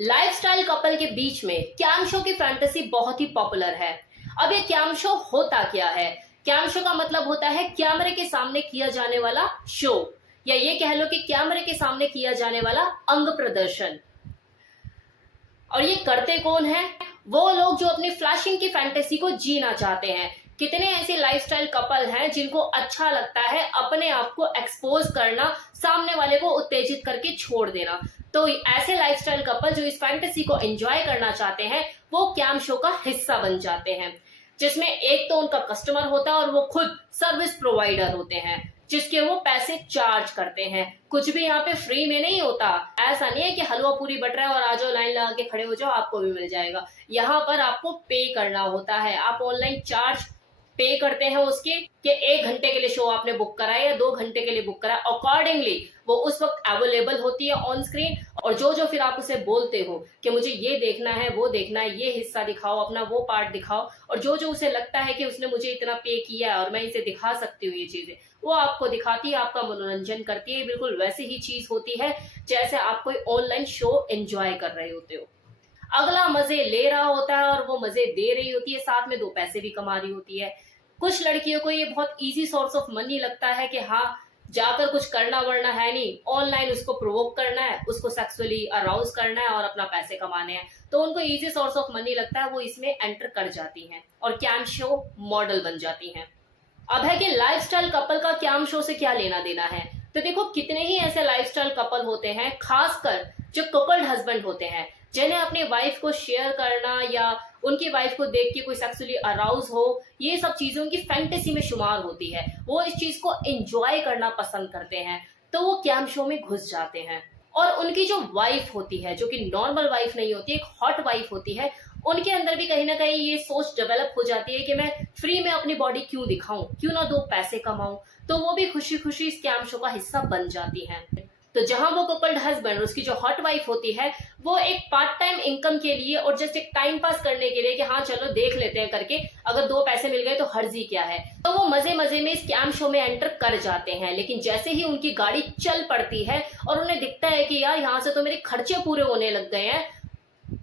Lifestyle couple के बीच में cam show की फैंटेसी बहुत ही पॉपुलर है। अब ये कैम शो होता क्या है? कैम शो का मतलब होता है कैमरे के सामने किया जाने वाला शो, या ये कह लो कि कैमरे के सामने किया जाने वाला अंग प्रदर्शन। और ये करते कौन है? वो लोग जो अपनी फ्लैशिंग की फैंटेसी को जीना चाहते हैं। कितने ऐसे लाइफस्टाइल कपल हैं जिनको अच्छा लगता है अपने आप को एक्सपोज करना, सामने वाले को उत्तेजित करके छोड़ देना। तो ऐसे लाइफस्टाइल कपल जो इस फैंटेसी को एंजॉय करना चाहते हैं वो कैम शो का हिस्सा बन जाते हैं, जिसमें एक तो उनका कस्टमर होता है और वो खुद सर्विस प्रोवाइडर होते हैं जिसके वो पैसे चार्ज करते हैं। कुछ भी यहाँ पे फ्री में नहीं होता। ऐसा नहीं है कि हलवा पूरी बट रहा है और आ जाओ लाइन लगा के खड़े हो जाओ आपको भी मिल जाएगा। यहाँ पर आपको पे करना होता है। आप ऑनलाइन चार्ज पे करते हैं उसके कि 1 घंटे के लिए शो आपने बुक करा है या 2 घंटे के लिए बुक करा है, अकॉर्डिंगली वो उस वक्त अवेलेबल होती है ऑन स्क्रीन। और जो फिर आप उसे बोलते हो कि मुझे ये देखना है, वो देखना है, ये हिस्सा दिखाओ, अपना वो पार्ट दिखाओ, और जो उसे लगता है कि उसने मुझे इतना पे किया है और मैं इसे दिखा सकती हूँ, ये चीजें वो आपको दिखाती है, आपका मनोरंजन करती है। बिल्कुल वैसी ही चीज होती है जैसे आप कोई ऑनलाइन शो एंजॉय कर रहे होते हो। अगला मजे ले रहा होता है और वो मजे दे रही होती है, साथ में 2 पैसे भी कमा रही होती है। कुछ लड़कियों को ये बहुत इजी सोर्स ऑफ मनी लगता है कि हाँ, जाकर कुछ करना वरना है नहीं, ऑनलाइन उसको प्रोवोक करना है, उसको सेक्सुअली अराउज करना है और अपना पैसे कमाने हैं। तो उनको इजी सोर्स ऑफ मनी लगता है, वो इसमें एंटर कर जाती हैं और कैम शो मॉडल बन जाती हैं। अब है कि लाइफस्टाइल कपल का कैम शो से क्या लेना देना है। तो देखो, कितने ही ऐसे लाइफस्टाइल कपल होते हैं, खासकर जो कपल्ड हस्बैंड होते हैं, जिन्हें अपनी वाइफ को शेयर करना या उनकी वाइफ को देख के कोई सेक्सुअली अराउज हो, ये सब चीजें उनकी फैंटेसी में शुमार होती है। वो इस चीज को एंजॉय करना पसंद करते हैं, तो वो कैम शो में घुस जाते हैं। और उनकी जो वाइफ होती है, जो कि नॉर्मल वाइफ नहीं होती, एक हॉट वाइफ होती है, उनके अंदर भी कहीं ना कहीं ये सोच डेवलप हो जाती है कि मैं फ्री में अपनी बॉडी क्यों दिखाऊं, क्यों ना 2 पैसे कमाऊं। तो वो भी खुशी खुशी इस कैम शो का हिस्सा बन जाती हैं। तो जहां वो कपल्ड हस्बैंड और उसकी जो हॉट वाइफ होती है, वो एक पार्ट टाइम इनकम के लिए और जस्ट एक टाइम पास करने के लिए कि हाँ चलो देख लेते हैं करके, अगर 2 पैसे मिल गए तो हर्जी क्या है, तो वो मजे मजे में इस कैम शो में एंटर कर जाते हैं। लेकिन जैसे ही उनकी गाड़ी चल पड़ती है और उन्हें दिखता है कि यार यहाँ से तो मेरे खर्चे पूरे होने लग गए हैं,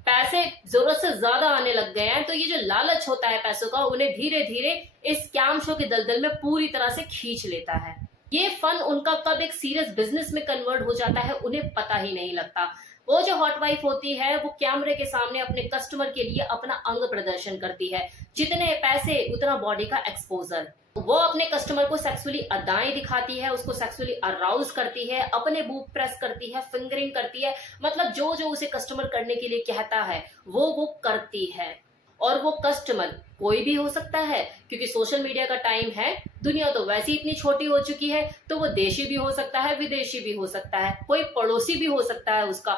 पैसे जरूरत से ज्यादा आने लग गए हैं, तो ये जो लालच होता है पैसों का, उन्हें धीरे धीरे इस कैम शो के दलदल में पूरी तरह से खींच लेता है। ये फन उनका कब एक सीरियस बिजनेस में कन्वर्ट हो जाता है उन्हें पता ही नहीं लगता। वो जो हॉट वाइफ होती है वो कैमरे के सामने अपने कस्टमर के लिए अपना अंग प्रदर्शन करती है, जितने पैसे उतना बॉडी का एक्सपोजर। वो अपने कस्टमर को सेक्सुअली अदाएं दिखाती है, उसको सेक्सुअली अराउज करती है, अपने बूब प्रेस करती है, फिंगरिंग करती है, मतलब जो उसे कस्टमर करने के लिए कहता है वो करती है। और वो कस्टमर कोई भी हो सकता है, क्योंकि सोशल मीडिया का टाइम है, दुनिया तो वैसे ही इतनी छोटी हो चुकी है, तो वो देशी भी हो सकता है, विदेशी भी हो सकता है, कोई पड़ोसी भी हो सकता है। उसका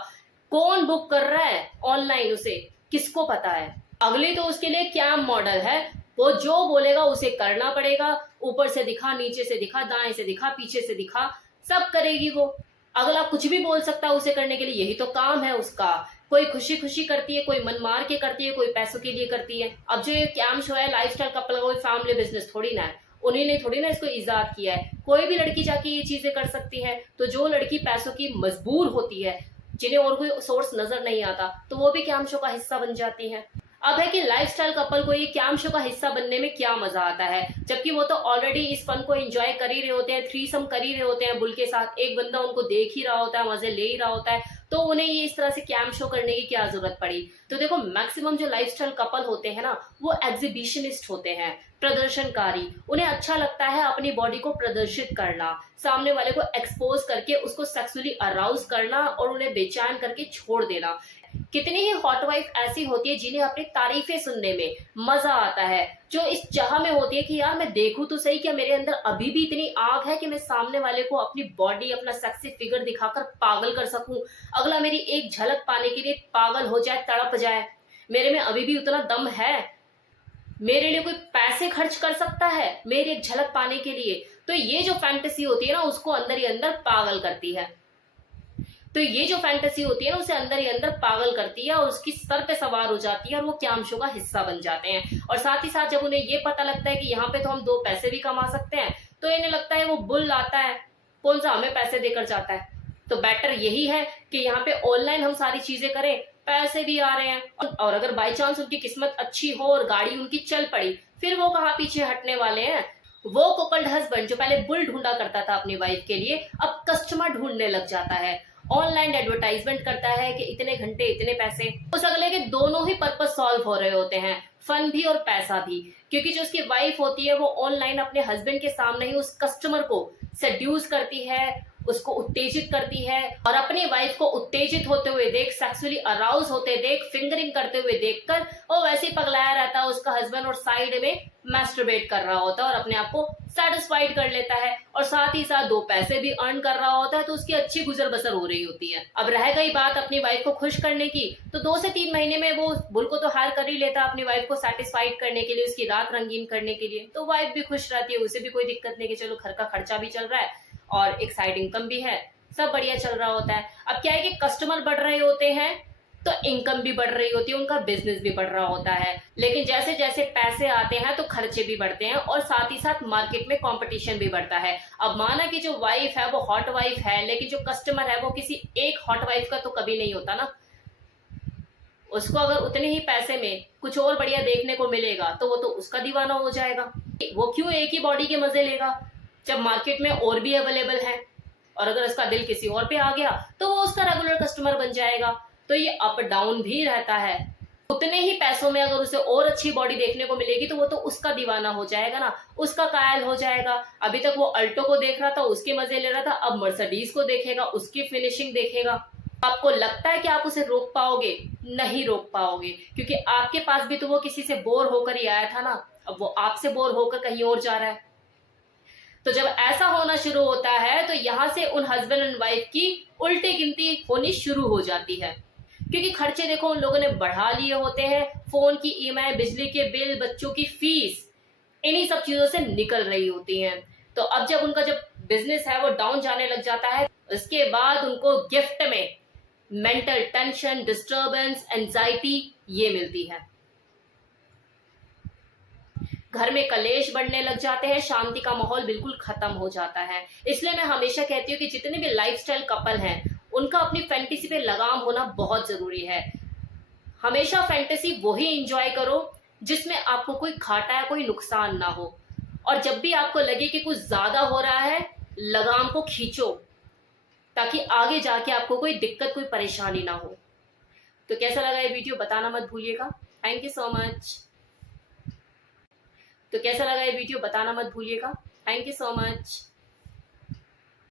कौन बुक कर रहा है ऑनलाइन उसे किसको पता है। अगली तो उसके लिए कैम मॉडल है, वो जो बोलेगा उसे करना पड़ेगा। ऊपर से दिखा, नीचे से दिखा, दाएं से दिखा, पीछे से दिखा, सब करेगी वो। अगला कुछ भी बोल सकता है उसे करने के लिए, यही तो काम है उसका। कोई खुशी खुशी करती है, कोई मन मार के करती है, कोई पैसों के लिए करती है। अब जो ये कैम शो है लाइफस्टाइल कपल का कोई फैमिली बिजनेस थोड़ी ना है, उन्हीं ने थोड़ी ना इसको इजाद किया है। कोई भी लड़की जाके ये चीजें कर सकती है। तो जो लड़की पैसों की मजबूर होती है, जिन्हें और कोई सोर्स नजर नहीं आता, तो वो भी कैम शो का हिस्सा बन जाती है। अब है कि लाइफस्टाइल कपल को ये कैम शो का हिस्सा बनने में क्या मजा आता है, जबकि वो तो ऑलरेडी इस फन को एंजॉय कर ही रहे होते हैं, थ्रीसम कर ही रहे होते हैं बुल के साथ, एक बंदा उनको देख ही रहा होता है, मजे ले ही रहा होता है, तो उन्हें ये इस तरह से कैम शो करने की क्या जरूरत पड़ी। तो देखो, मैक्सिमम जो लाइफस्टाइल कपल होते हैं ना, वो एग्जीबिशनिस्ट होते हैं, प्रदर्शनकारी। उन्हें अच्छा लगता है अपनी बॉडी को प्रदर्शित करना, सामने वाले को एक्सपोज करके उसको सेक्सुअली अराउज करना और उन्हें बेचैन करके छोड़ देना। कितनी ही हॉट वाइफ ऐसी होती है जिन्हें अपनी तारीफें सुनने में मजा आता है, जो इस चाह में होती है कि यार मैं देखूं तो सही, क्या मेरे अंदर अभी भी इतनी आग है कि मैं सामने वाले को अपनी बॉडी, अपना सेक्सी फिगर दिखाकर पागल कर सकूं, अगला मेरी एक झलक पाने के लिए पागल हो जाए, तड़प जाए, मेरे में अभी भी उतना दम है, मेरे लिए कोई पैसे खर्च कर सकता है मेरी एक झलक पाने के लिए। तो ये जो फैंटेसी होती है ना, उसको अंदर ही अंदर पागल करती है। तो ये जो फैंटेसी होती है ना, उसे अंदर ही अंदर पागल करती है और उसकी सर पे सवार हो जाती है और वो कैम शो का हिस्सा बन जाते हैं। और साथ ही साथ जब उन्हें ये पता लगता है कि यहाँ पे तो हम 2 पैसे भी कमा सकते हैं, तो इन्हें लगता है वो बुल आता है, कौन सा हमें पैसे देकर जाता है, तो बेटर यही है कि यहाँ पे ऑनलाइन हम सारी चीजें करें, पैसे भी आ रहे हैं, और अगर बाई चांस उनकी किस्मत अच्छी हो और गाड़ी उनकी चल पड़ी, फिर वो कहाँ पीछे हटने वाले हैं। वो कोकल्ड हस्बैंड जो पहले बुल ढूंढा करता था अपनी वाइफ के लिए, अब कस्टमर ढूंढने लग जाता है, ऑनलाइन एडवर्टाइजमेंट करता है कि इतने घंटे इतने पैसे। उस अगले के दोनों ही पर्पज सॉल्व हो रहे होते हैं, फन भी और पैसा भी, क्योंकि जो उसकी वाइफ होती है वो ऑनलाइन अपने हस्बैंड के सामने ही उस कस्टमर को सेड्यूस करती है, उसको उत्तेजित करती है, और अपनी वाइफ को उत्तेजित होते हुए देख, सेक्सुअली अराउज होते देख, फिंगरिंग करते हुए देखकर वो वैसे ही पगलाया रहता है उसका हस्बैंड, और साइड में मैस्टरबेट कर रहा होता है और अपने आप को सेटिस्फाइड कर लेता है, और साथ ही साथ 2 पैसे भी अर्न कर रहा होता है, तो उसकी अच्छी गुजर बसर हो रही होती है। अब रह गई बात अपनी वाइफ को खुश करने की, तो 2 से 3 महीने में वो बुल को तो हायर कर ही लेता अपनी वाइफ को सेटिस्फाइड करने के लिए, उसकी रात रंगीन करने के लिए, तो वाइफ भी खुश रहती है, उसे भी कोई दिक्कत नहीं कि चलो घर का खर्चा भी चल रहा है और एक साइड इनकम भी है, सब बढ़िया चल रहा होता है। अब क्या है कि कस्टमर बढ़ रहे होते हैं तो इनकम भी बढ़ रही होती है, उनका बिजनेस भी बढ़ रहा होता है, लेकिन जैसे जैसे पैसे आते हैं तो खर्चे भी बढ़ते हैं, और साथ ही साथ मार्केट में कंपटीशन भी बढ़ता है। अब माना कि जो वाइफ है वो हॉट वाइफ है, लेकिन जो कस्टमर है वो किसी एक हॉट वाइफ का तो कभी नहीं होता ना, उसको अगर उतने ही पैसे में कुछ और बढ़िया देखने को मिलेगा तो वो तो उसका दीवाना हो जाएगा। वो क्यों एक ही बॉडी के मजे लेगा जब मार्केट में और भी अवेलेबल है, और अगर उसका दिल किसी और पे आ गया तो वो उसका रेगुलर कस्टमर बन जाएगा। तो ये अप डाउन भी रहता है, उतने ही पैसों में अगर उसे और अच्छी बॉडी देखने को मिलेगी तो वो तो उसका दीवाना हो जाएगा ना, उसका कायल हो जाएगा। अभी तक वो अल्टो को देख रहा था, उसके मजे ले रहा था, अब मर्सिडीज को देखेगा, उसकी फिनिशिंग देखेगा। आपको लगता है कि आप उसे रोक पाओगे? नहीं रोक पाओगे, क्योंकि आपके पास भी तो वो किसी से बोर होकर ही आया था ना, अब वो आपसे बोर होकर कहीं और जा रहा है। तो जब ऐसा होना शुरू होता है तो यहां से उन हस्बैंड एंड वाइफ की उल्टी गिनती होनी शुरू हो जाती है, क्योंकि खर्चे देखो उन लोगों ने बढ़ा लिए होते हैं, फोन की ईएमआई, बिजली के बिल, बच्चों की फीस, इन्हीं सब चीजों से निकल रही होती हैं। तो अब जब उनका जब बिजनेस है वो डाउन जाने लग जाता है, उसके बाद उनको गिफ्ट में मेंटल टेंशन, डिस्टर्बेंस, एंजाइटी ये मिलती है, घर में कलेश बढ़ने लग जाते हैं, शांति का माहौल बिल्कुल खत्म हो जाता है। इसलिए मैं हमेशा कहती हूँ कि जितने भी लाइफस्टाइल कपल हैं उनका अपनी फैंटेसी पे लगाम होना बहुत जरूरी है। हमेशा फैंटेसी वही एंजॉय करो जिसमें आपको कोई घाटा या कोई नुकसान ना हो, और जब भी आपको लगे कि कुछ ज्यादा हो रहा है लगाम को खींचो, ताकि आगे जाके आपको कोई दिक्कत, कोई परेशानी ना हो। तो कैसा लगा ये वीडियो बताना मत भूलिएगा। Thank you so much. तो कैसा लगा ये वीडियो बताना मत भूलिएगा। Thank you so much.